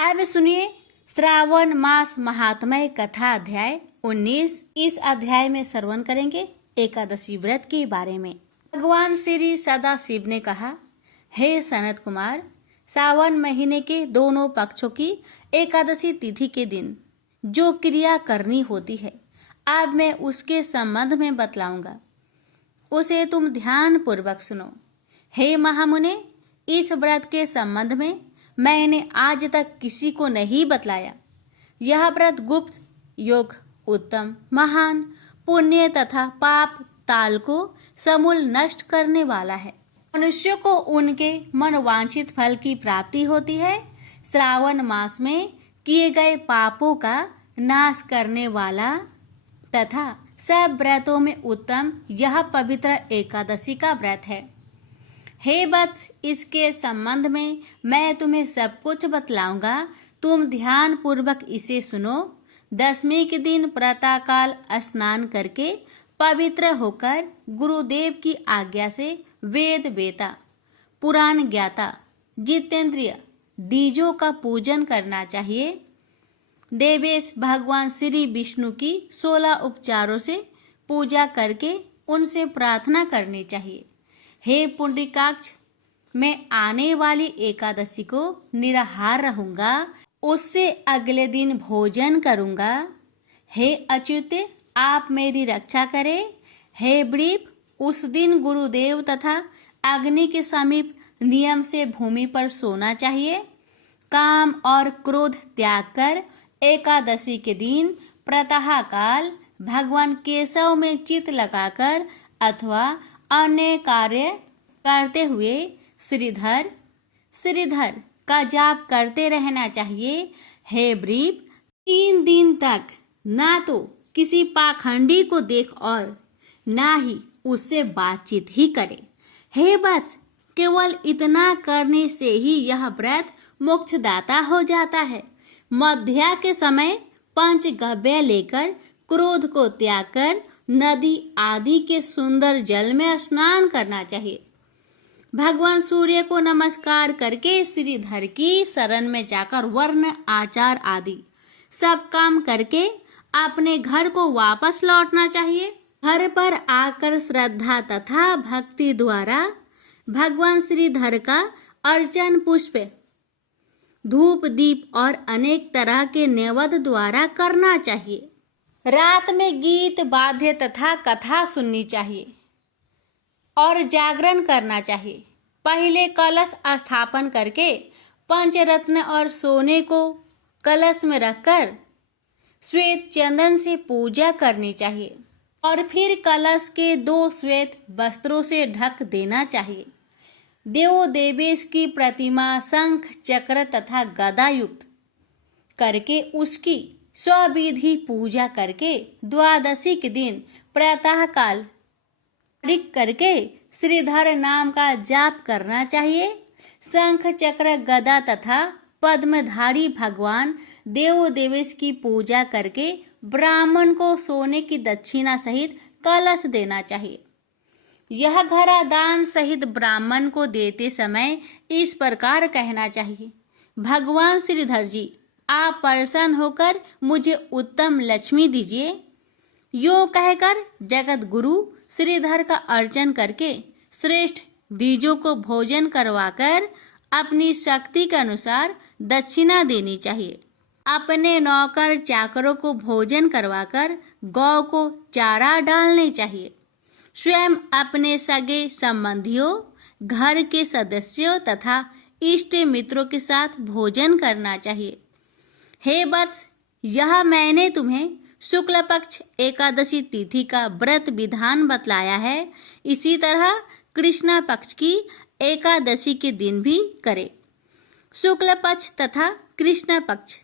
अब सुनिए श्रावण मास महात्म्य कथा अध्याय 19। इस अध्याय में श्रवण करेंगे एकादशी व्रत के बारे में। भगवान श्री सदाशिव ने कहा, हे सनत कुमार, सावन महीने के दोनों पक्षों की एकादशी तिथि के दिन जो क्रिया करनी होती है, अब मैं उसके संबंध में बतलाऊंगा, उसे तुम ध्यान पूर्वक सुनो। हे महामुने, इस व्रत के संबंध में मैंने आज तक किसी को नहीं बतलाया। यह व्रत गुप्त, योग, उत्तम, महान, पुण्य तथा पाप ताल को समूल नष्ट करने वाला है। मनुष्य को उनके मनवांछित फल की प्राप्ति होती है। श्रावण मास में किए गए पापों का नाश करने वाला तथा सब व्रतों में उत्तम यह पवित्र एकादशी का व्रत है। हे वत्स, इसके संबंध में मैं तुम्हें सब कुछ बतलाऊंगा, तुम ध्यान पूर्वक इसे सुनो। दशमी के दिन प्रातःकाल स्नान करके पवित्र होकर गुरुदेव की आज्ञा से वेद वेता, पुराण ज्ञाता, जितेंद्रिय द्विजों का पूजन करना चाहिए। देवेश भगवान श्री विष्णु की 16 उपचारों से पूजा करके उनसे प्रार्थना करनी चाहिए। हे पुंडरीकाक्ष, मैं आने वाली एकादशी को निराहार रहूंगा, उससे अगले दिन भोजन करूंगा। हे अच्युत, आप मेरी रक्षा करें। हे वृप, उस दिन गुरुदेव तथा अग्नि के समीप नियम से भूमि पर सोना चाहिए। काम और क्रोध त्याग कर एकादशी के दिन प्रातःकाल भगवान केशव में चित लगाकर अथवा अन्य कार्य करते हुए श्रीधर का जाप करते रहना चाहिए। हे वृप, 3 दिन तक ना तो किसी पाखंडी को देख और ना ही उससे बातचीत ही करे। हे वत्स, केवल इतना करने से ही यह व्रत मोक्षदाता हो जाता है। मध्या के समय पंचगव्य लेकर क्रोध को त्याग कर नदी आदि के सुंदर जल में स्नान करना चाहिए। भगवान सूर्य को नमस्कार करके श्रीधर की शरण में जाकर वर्ण आचार आदि सब काम करके अपने घर को वापस लौटना चाहिए। घर पर आकर श्रद्धा तथा भक्ति द्वारा भगवान श्रीधर का अर्चन पुष्प, धूप, दीप और अनेक तरह के नैवेद्य द्वारा करना चाहिए। रात में गीत, वाद्य तथा कथा सुननी चाहिए और जागरण करना चाहिए। पहले कलश स्थापन करके पंचरत्न और सोने को कलश में रखकर श्वेत चंदन से पूजा करनी चाहिए और फिर कलश के 2 श्वेत वस्त्रों से ढक देना चाहिए। देवो देवेश की प्रतिमा शंख, चक्र तथा गदा युक्त करके उसकी स्वविधि पूजा करके द्वादशी के दिन प्रातःकाल करके श्रीधर नाम का जाप करना चाहिए। शंख, चक्र, गदा तथा पद्मधारी भगवान देवो देवेश की पूजा करके ब्राह्मण को सोने की दक्षिणा सहित कलश देना चाहिए। यह घड़ा दान सहित ब्राह्मण को देते समय इस प्रकार कहना चाहिए, भगवान श्रीधर जी, आप प्रसन्न होकर मुझे उत्तम लक्ष्मी दीजिए। यूं कहकर जगत गुरु श्रीधर का अर्चन करके श्रेष्ठ द्विजों को भोजन करवाकर अपनी शक्ति के अनुसार दक्षिणा देनी चाहिए। अपने नौकर चाकरों को भोजन करवाकर गौ को चारा डालने चाहिए। स्वयं अपने सगे संबंधियों, घर के सदस्यों तथा इष्ट मित्रों के साथ भोजन करना चाहिए। हे वत्स, यह मैंने तुम्हें शुक्ल पक्ष एकादशी तिथि का व्रत विधान बतलाया है। इसी तरह कृष्णा पक्ष की एकादशी के दिन भी करे। शुक्ल पक्ष तथा कृष्ण पक्ष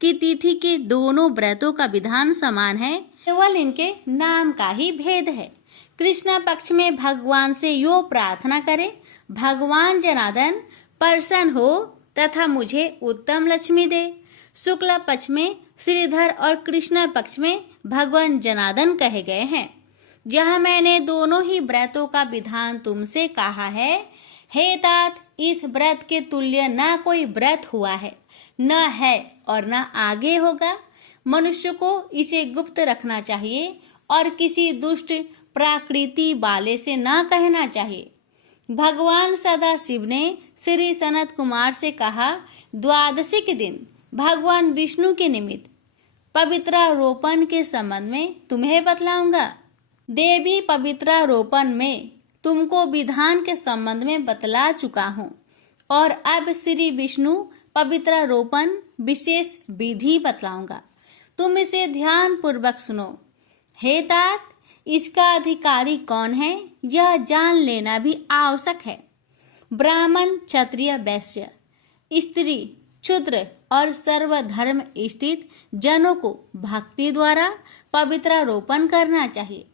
की तिथि के दोनों व्रतों का विधान समान है, केवल इनके नाम का ही भेद है। कृष्ण पक्ष में भगवान से यो प्रार्थना करें, भगवान जनार्दन प्रसन्न हो तथा मुझे उत्तम लक्ष्मी दे। शुक्ल पक्ष में श्रीधर और कृष्ण पक्ष में भगवान जनार्दन कहे गए हैं। यह मैंने दोनों ही व्रतों का विधान तुमसे कहा है। हे तात, इस व्रत के तुल्य न कोई व्रत हुआ है। न है और न आगे होगा। मनुष्य को इसे गुप्त रखना चाहिए और किसी दुष्ट प्रकृति वाले से न कहना चाहिए। भगवान सदाशिव ने श्री सनत कुमार से कहा, द्वादशी के दिन भगवान विष्णु के निमित्त पवित्रारोपण के संबंध में तुम्हें बतलाऊंगा। देवी पवित्रारोपण में तुमको विधान के संबंध में बतला चुका हूँ और अब श्री विष्णु पवित्रारोपण विशेष विधि बतलाऊंगा। तुम इसे ध्यान पूर्वक सुनो। हे तात, इसका अधिकारी कौन है यह जान लेना भी आवश्यक है। ब्राह्मण, क्षत्रिय, वैश्य, स्त्री, क्षुद्र और सर्वधर्म स्थित जनों को भक्ति द्वारा पवित्रारोपण करना चाहिए।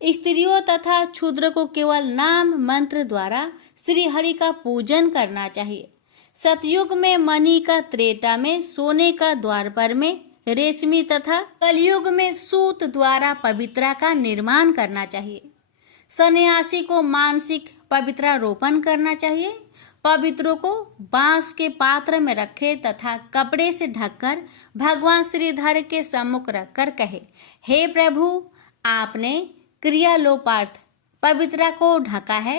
स्त्रियों तथा क्षुद्र को केवल नाम मंत्र द्वारा श्री हरि का पूजन करना चाहिए। सतयुग में मणि का, त्रेता में सोने का, द्वापर में रेशमी तथा कलयुग में सूत द्वारा पवित्रा का निर्माण करना चाहिए। सन्यासी को मानसिक पवित्रारोपण करना चाहिए। पवित्रों को बांस के पात्र में रखे तथा कपड़े से ढककर भगवान श्रीधर के सम्मुख रखकर कहे, हे प्रभु, आपने क्रियालोपार्थ पवित्रा को ढका है।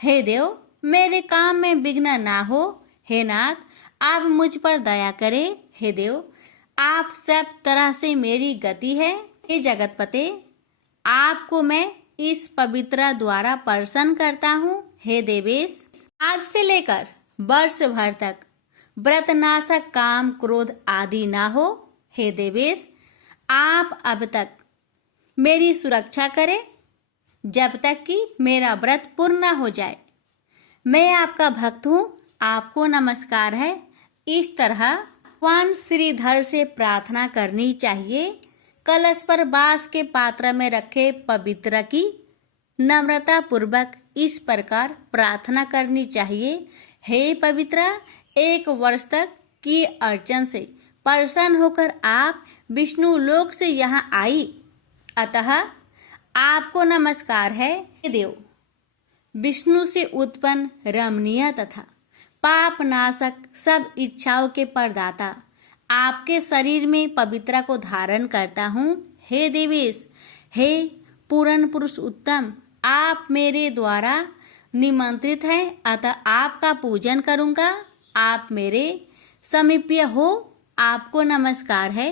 हे देव, मेरे काम में विघ्न ना हो। हे नाथ, आप मुझ पर दया करें। हे देव, आप सब तरह से मेरी गति है। हे जगतपते, आपको मैं इस पवित्रा द्वारा प्रसन्न करता हूँ। हे देवेश, आज से लेकर वर्ष भर तक व्रतनाशक काम, क्रोध आदि ना हो। हे देवेश, आप अब तक मेरी सुरक्षा करें जब तक कि मेरा व्रत पूर्ण न हो जाए। मैं आपका भक्त हूँ, आपको नमस्कार है। इस तरह भगवान श्रीधर से प्रार्थना करनी चाहिए। कलश पर बांस के पात्र में रखे पवित्र की नम्रता पूर्वक इस प्रकार प्रार्थना करनी चाहिए, हे पवित्रा, 1 वर्ष तक की अर्चन से प्रसन्न होकर आप विष्णु लोक से यहाँ आई, अतः आपको नमस्कार है। हे देव, विष्णु से उत्पन्न रमणीय तथा पाप नाशक सब इच्छाओं के परदाता आपके शरीर में पवित्रा को धारण करता हूँ। हे देवेश, हे पूर्ण पुरुष उत्तम, आप मेरे द्वारा निमंत्रित हैं, अतः आपका पूजन करूँगा। आप मेरे समीप्य हो, आपको नमस्कार है।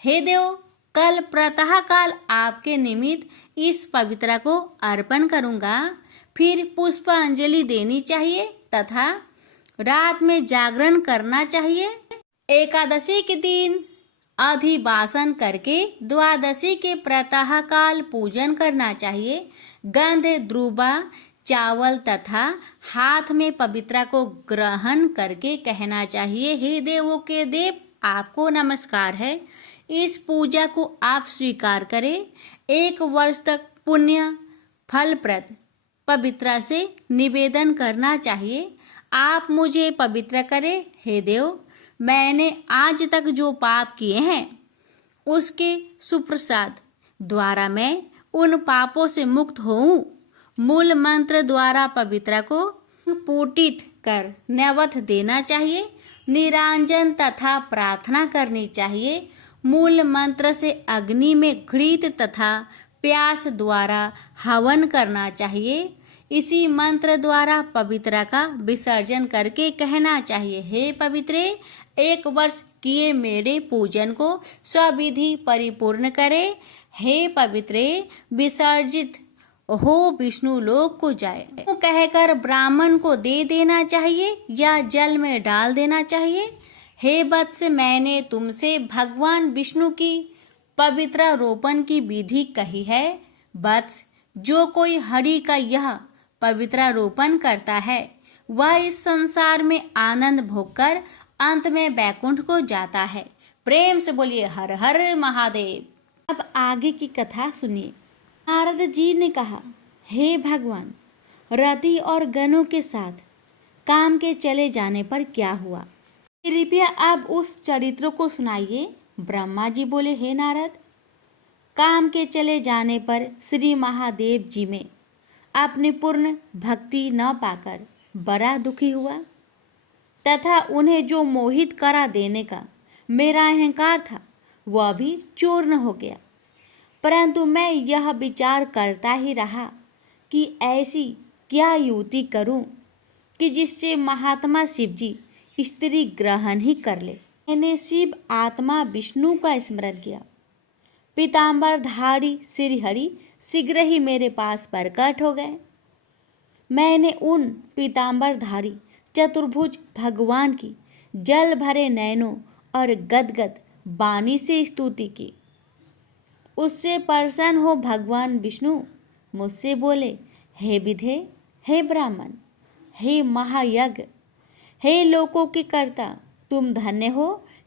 हे देव, कल प्रातः काल आपके निमित्त इस पवित्रा को अर्पण करूँगा। फिर पुष्पांजलि देनी चाहिए तथा रात में जागरण करना चाहिए। एकादशी के दिन अधिवासन करके द्वादशी के प्रातः काल पूजन करना चाहिए। गंध, द्रुबा, चावल तथा हाथ में पवित्रा को ग्रहण करके कहना चाहिए, हे देवों के देव, आपको नमस्कार है। इस पूजा को आप स्वीकार करें। 1 वर्ष तक पुण्य फलप्रद पवित्रा से निवेदन करना चाहिए। आप मुझे पवित्र करें। हे देव, मैंने आज तक जो पाप किए हैं उसके सुप्रसाद द्वारा मैं उन पापों से मुक्त होऊं। मूल मंत्र द्वारा पवित्रा को पूटित कर नैवेद्य देना चाहिए। निरांजन तथा प्रार्थना करनी चाहिए। मूल मंत्र से अग्नि में घृत तथा प्यास द्वारा हवन करना चाहिए। इसी मंत्र द्वारा पवित्रा का विसर्जन करके कहना चाहिए, हे पवित्रे, 1 वर्ष किए मेरे पूजन को स्वविधि परिपूर्ण करे। हे पवित्रे, विसर्जित हो विष्णु लोक को जाए। तो कहकर ब्राह्मण को दे देना चाहिए या जल में डाल देना चाहिए। हे वत्स, मैंने तुमसे भगवान विष्णु की पवित्रारोपण की विधि कही है। वत्स, जो कोई हरि का यह पवित्रारोपण करता है वह इस संसार में आनंद भोगकर अंत में वैकुंठ को जाता है। प्रेम से बोलिए हर हर महादेव। अब आगे की कथा सुनिए। नारद जी ने कहा, हे भगवान, रति और गणों के साथ काम के चले जाने पर क्या हुआ? कृपया आप उस चरित्र को सुनाइए। ब्रह्मा जी बोले, हे नारद, काम के चले जाने पर श्री महादेव जी में अपनी पूर्ण भक्ति न पाकर बड़ा दुखी हुआ। तथा उन्हें जो मोहित करा देने का मेरा अहंकार था वह भी चूर्ण हो गया। परंतु मैं यह विचार करता ही रहा कि ऐसी क्या युक्ति करूं कि जिससे महात्मा शिवजी स्त्री ग्रहण ही कर ले। मैंने शिव आत्मा विष्णु का स्मरण किया। पीतांबरधारी श्रीहरि शीघ्र ही मेरे पास प्रकट हो गए। मैंने उन पीतांबरधारी चतुर्भुज भगवान की जल भरे नयनों और गदगद वाणी से स्तुति की। उससे प्रसन्न हो भगवान विष्णु मुझसे बोले, हे विधे, हे ब्राह्मण, हे महायज्ञ, हे लोकों के कर्ता, तुम धन्य हो।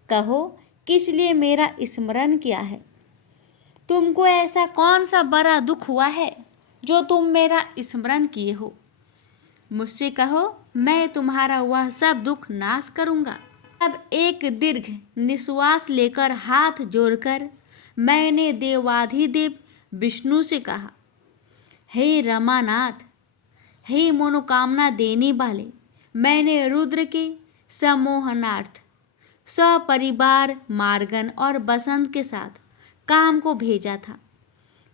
कहो किस लिए मेरा स्मरण किया है? तुमको ऐसा कौन सा बड़ा दुख हुआ है जो तुम मेरा स्मरण किए हो? मुझसे कहो, मैं तुम्हारा वह सब दुख नाश करूँगा। अब एक दीर्घ निश्वास लेकर हाथ जोड़कर मैंने देवाधिदेव विष्णु से कहा, हे रमानाथ, हे मनोकामना देने वाले, मैंने रुद्र के सम्मोहनार्थ सपरिवार मार्गन और बसंत के साथ काम को भेजा था,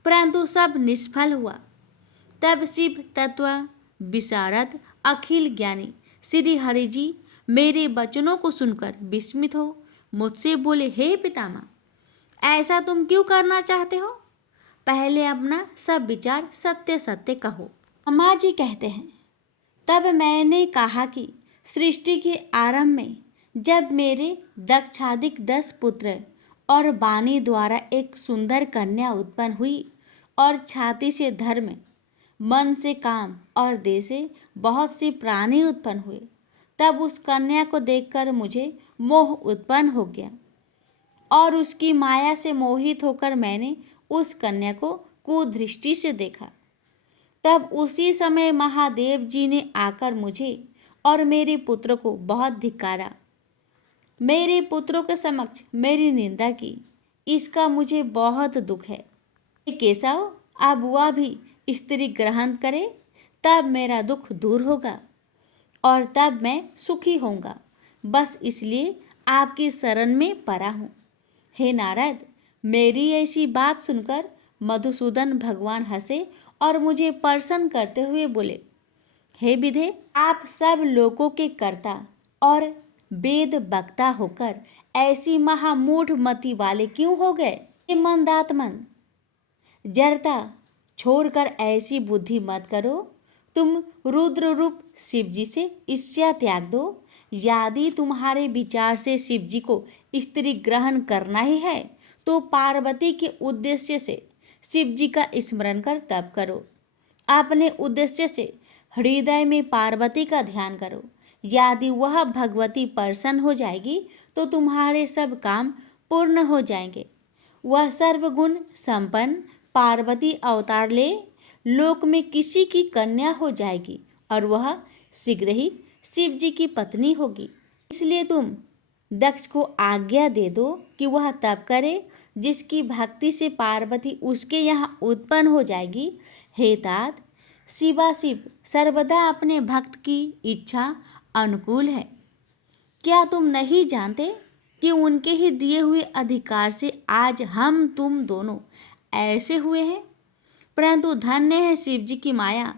परंतु सब निष्फल हुआ। तब शिव तत्व विशारद अखिल ज्ञानी श्री हरि जी मेरे वचनों को सुनकर विस्मित हो मुझसे बोले, हे पितामह, ऐसा तुम क्यों करना चाहते हो? पहले अपना सब विचार सत्य सत्य कहो। अम्मा जी कहते हैं, तब मैंने कहा कि सृष्टि के आरंभ में जब मेरे दक्षाधिक 10 पुत्र और वाणी द्वारा एक सुंदर कन्या उत्पन्न हुई और छाती से धर्म, मन से काम और देह से बहुत से प्राणी उत्पन्न हुए, तब उस कन्या को देखकर मुझे मोह उत्पन्न हो गया और उसकी माया से मोहित होकर मैंने उस कन्या को कुदृष्टि से देखा। तब उसी समय महादेव जी ने आकर मुझे और मेरे पुत्र को बहुत धिक्कारा, मेरे पुत्रों के समक्ष मेरी निंदा की। इसका मुझे बहुत दुख है। केशव, अब वह भी स्त्री ग्रहण करे तब मेरा दुख दूर होगा और तब मैं सुखी होऊंगा। बस इसलिए आपकी शरण में पड़ा हूँ। हे नारद, मेरी ऐसी बात सुनकर मधुसूदन भगवान हंसे और मुझे प्रसन्न करते हुए बोले, हे विधे, आप सब लोगों के कर्ता और वेद वक्ता होकर ऐसी महामूढ़ मति वाले क्यों हो गए? हे मंदात्मन, जड़ता छोड़कर ऐसी बुद्धि मत करो। तुम रुद्र रूप शिव जी से ईर्ष्या त्याग दो। यदि तुम्हारे विचार से शिव जी को स्त्री ग्रहण करना ही है तो पार्वती के उद्देश्य से शिव जी का स्मरण कर तप करो। अपने उद्देश्य से हृदय में पार्वती का ध्यान करो। यदि वह भगवती प्रसन्न हो जाएगी तो तुम्हारे सब काम पूर्ण हो जाएंगे। वह सर्वगुण संपन्न पार्वती अवतार ले लोक में किसी की कन्या हो जाएगी और वह शीघ्र ही शिव जी की पत्नी होगी। इसलिए तुम दक्ष को आज्ञा दे दो कि वह तप करे जिसकी भक्ति से पार्वती उसके यहाँ उत्पन्न हो जाएगी। हे तात, शिवाशिव सर्वदा अपने भक्त की इच्छा अनुकूल है। क्या तुम नहीं जानते कि उनके ही दिए हुए अधिकार से आज हम तुम दोनों ऐसे हुए हैं? परंतु धन्य है शिव जी की माया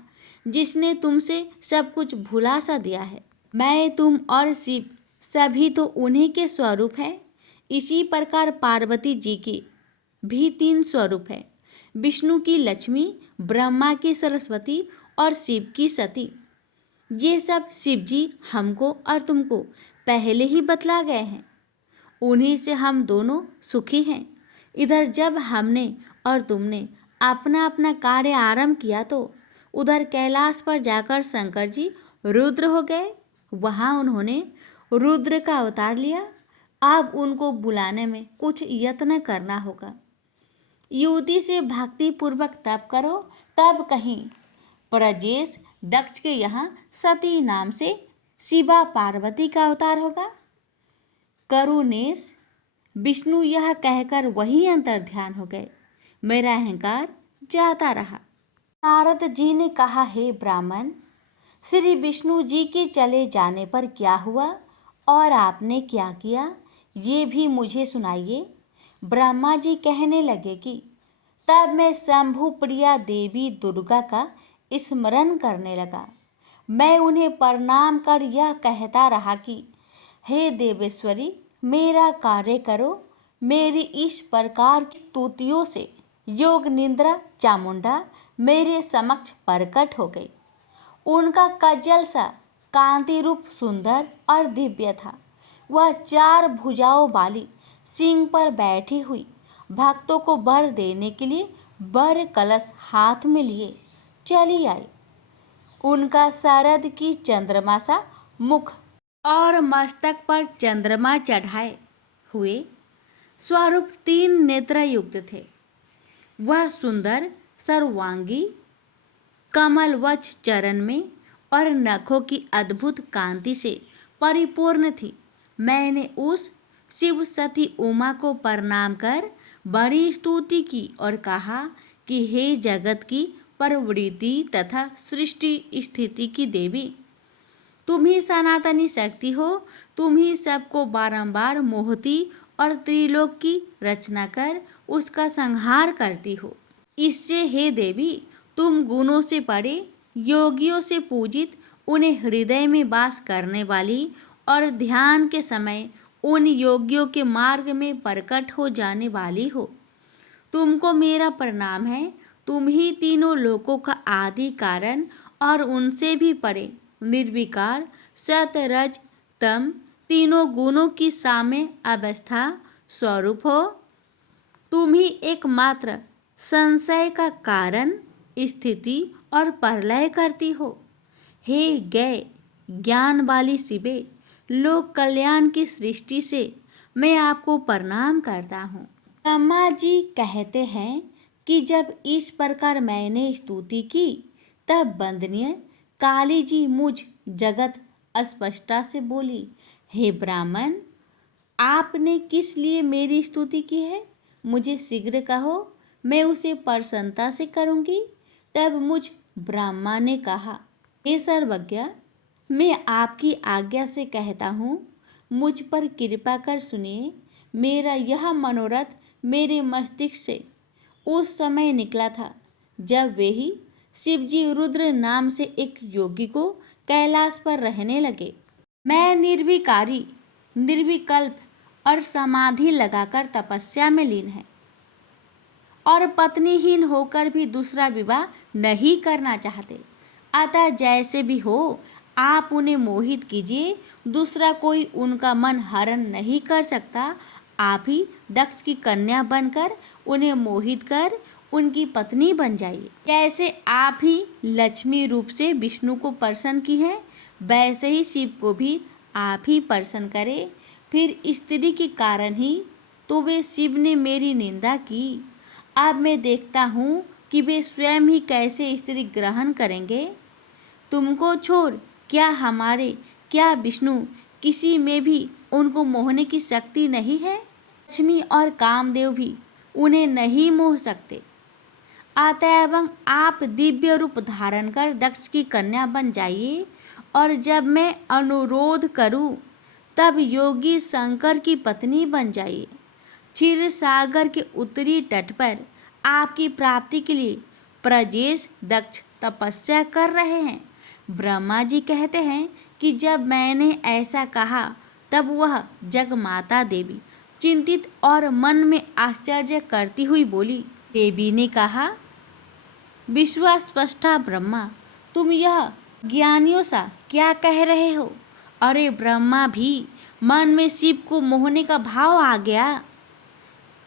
जिसने तुमसे सब कुछ भुला सा दिया है। मैं, तुम और शिव सभी तो उन्हीं के स्वरूप हैं। इसी प्रकार पार्वती जी की भी 3 स्वरूप है, विष्णु की लक्ष्मी, ब्रह्मा की सरस्वती और शिव की सती। ये सब शिव जी हमको और तुमको पहले ही बतला गए हैं। उन्हीं से हम दोनों सुखी हैं। इधर जब हमने और तुमने अपना अपना कार्य आरंभ किया तो उधर कैलाश पर जाकर शंकर जी रुद्र हो गए। वहाँ उन्होंने रुद्र का अवतार लिया। अब उनको बुलाने में कुछ यत्न करना होगा। युवती से भक्ति पूर्वक तप करो, तब कहीं प्रजेश दक्ष के यहाँ सती नाम से शिवा पार्वती का अवतार होगा। करुणेश विष्णु यह कहकर वही अंतर ध्यान हो गए। मेरा अहंकार जाता रहा। नारद जी ने कहा, हे ब्राह्मण, श्री विष्णु जी के चले जाने पर क्या हुआ और आपने क्या किया, ये भी मुझे सुनाइए। ब्रह्मा जी कहने लगे कि तब मैं शंभु प्रिया देवी दुर्गा का स्मरण करने लगा। मैं उन्हें प्रणाम कर यह कहता रहा कि हे देवेश्वरी, मेरा कार्य करो। मेरी इस प्रकार की स्तुतियों से योग निद्रा चामुंडा मेरे समक्ष प्रकट हो गई। उनका कज्जल सा कांति रूप सुंदर और दिव्य था। वह 4 भुजाओं वाली सिंह पर बैठी हुई भक्तों को वर देने के लिए वर कलश हाथ में लिए चली आई। उनका शरद की चंद्रमा सा मुख और मस्तक पर चंद्रमा चढ़ाए हुए स्वरूप 3 नेत्र युक्त थे। वह सुंदर सर्वांगी कमलवक्ष चरण में और नखों की अद्भुत कांति से परिपूर्ण थी। मैंने उस शिव सती उमा को प्रणाम कर बड़ी स्तुति की और कहा कि हे जगत की प्रवृत्ति तथा सृष्टि स्थिति की देवी, तुम ही सनातनी शक्ति हो। तुम ही सबको बारंबार मोहती और त्रिलोक की रचना कर उसका संहार करती हो। इससे हे देवी, तुम गुणों से परे, योगियों से पूजित, उन्हें हृदय में वास करने वाली और ध्यान के समय उन योगियों के मार्ग में प्रकट हो जाने वाली हो। तुमको मेरा प्रणाम है। तुम ही तीनों लोकों का आदि कारण और उनसे भी परे निर्विकार सत रज तम तीनों गुणों की साम्य अवस्था स्वरूप हो। तुम ही एकमात्र संशय का कारण, स्थिति और प्रलय करती हो। हे गय ज्ञान वाली शिवे, लोक कल्याण की सृष्टि से मैं आपको प्रणाम करता हूँ। ब्रह्मा जी कहते हैं कि जब इस प्रकार मैंने स्तुति की, तब वंदनीय काली जी मुझ जगत स्पष्टता से बोली, हे ब्राह्मण, आपने किस लिए मेरी स्तुति की है? मुझे शीघ्र कहो, मैं उसे प्रसन्नता से करूँगी। तब मुझ ब्रह्मा ने कहा, हे सर्वज्ञ, मैं आपकी आज्ञा से कहता हूँ, मुझ पर कृपा कर सुनिए। मेरा यह मनोरथ मेरे मस्तिष्क से उस समय निकला था जब वे ही शिवजी रुद्र नाम से एक योगी को कैलाश पर रहने लगे। मैं निर्विकारी, निर्विकल्प और समाधि लगाकर तपस्या में लीन है और पत्नीहीन होकर भी दूसरा विवाह नहीं करना चाहते। अतः जैसे भी हो, आप उन्हें मोहित कीजिए। दूसरा कोई उनका मन हरण नहीं कर सकता। आप ही दक्ष की कन्या बनकर उन्हें मोहित कर उनकी पत्नी बन जाइए। जैसे आप ही लक्ष्मी रूप से विष्णु को प्रसन्न की है, वैसे ही शिव को भी आप ही प्रसन्न करें। फिर स्त्री के कारण ही तो वे शिव ने मेरी निंदा की। अब मैं देखता हूँ कि वे स्वयं ही कैसे स्त्री ग्रहण करेंगे। तुमको छोड़ क्या विष्णु किसी में भी उनको मोहने की शक्ति नहीं है? लक्ष्मी और कामदेव भी उन्हें नहीं मोह सकते। अतएव आप दिव्य रूप धारण कर दक्ष की कन्या बन जाइए और जब मैं अनुरोध करूं तब योगी शंकर की पत्नी बन जाइए। क्षीर सागर के उत्तरी तट पर आपकी प्राप्ति के लिए प्रजेश दक्ष तपस्या कर रहे हैं। ब्रह्मा जी कहते हैं कि जब मैंने ऐसा कहा तब वह जगमाता देवी चिंतित और मन में आश्चर्य करती हुई बोली। देवी ने कहा, विश्वस्पष्टा ब्रह्मा, तुम यह ज्ञानियों सा क्या कह रहे हो? अरे ब्रह्मा भी मन में शिव को मोहने का भाव आ गया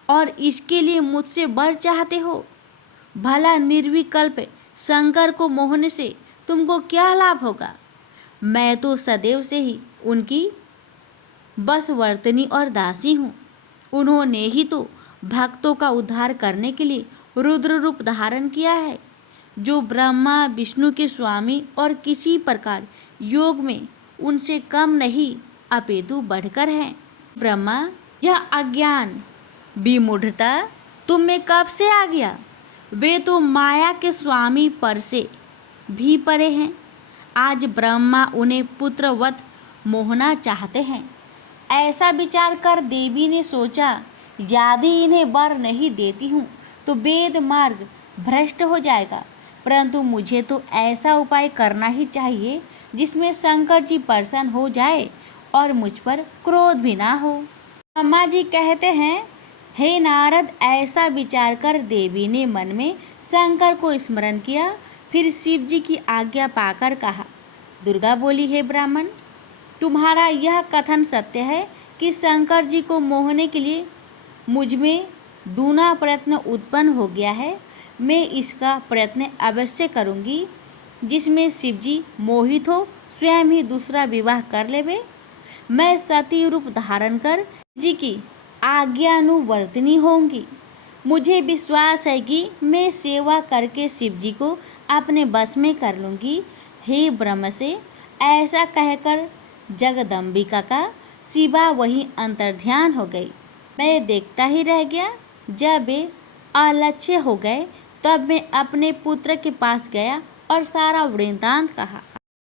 और इसके लिए मुझसे वर चाहते हो। भला निर्विकल्प शंकर को मोहने से तुमको क्या लाभ होगा? मैं तो सदैव से ही उनकी बस वर्तनी और दासी हूँ। उन्होंने ही तो भक्तों का उद्धार करने के लिए रुद्र रूप धारण किया है, जो ब्रह्मा विष्णु के स्वामी और किसी प्रकार योग में उनसे कम नहीं अपितु बढ़कर हैं। ब्रह्मा, यह अज्ञान विमूढ़ता तुम में कब से आ गया? वे तो माया के स्वामी पर से भी परे हैं। आज ब्रह्मा उन्हें पुत्रवत मोहना चाहते हैं। ऐसा विचार कर देवी ने सोचा, यदि इन्हें वर नहीं देती हूँ तो वेद मार्ग भ्रष्ट हो जाएगा, परंतु मुझे तो ऐसा उपाय करना ही चाहिए जिसमें शंकर जी प्रसन्न हो जाए और मुझ पर क्रोध भी ना हो। ब्रह्मा जी कहते हैं, हे नारद, ऐसा विचार कर देवी ने मन में शंकर को स्मरण किया। फिर शिव जी की आज्ञा पाकर कहा। दुर्गा बोली, हे ब्राह्मण, तुम्हारा यह कथन सत्य है कि शंकर जी को मोहने के लिए मुझ में दूना प्रयत्न उत्पन्न हो गया है। मैं इसका प्रयत्न अवश्य करूंगी जिसमें शिव जी मोहित हो स्वयं ही दूसरा विवाह कर लेवे। मैं सती रूप धारण कर जी की आज्ञानुवर्तिनी होंगी। मुझे विश्वास है कि मैं सेवा करके शिव जी को अपने बस में कर लूँगी। हे ब्रह्म से ऐसा कहकर जगदम्बिका का शिवा वहीं अंतर्ध्यान हो गई। मैं देखता ही रह गया। जब वे अलक्ष्य हो गए तब मैं अपने पुत्र के पास गया और सारा वृत्तांत कहा।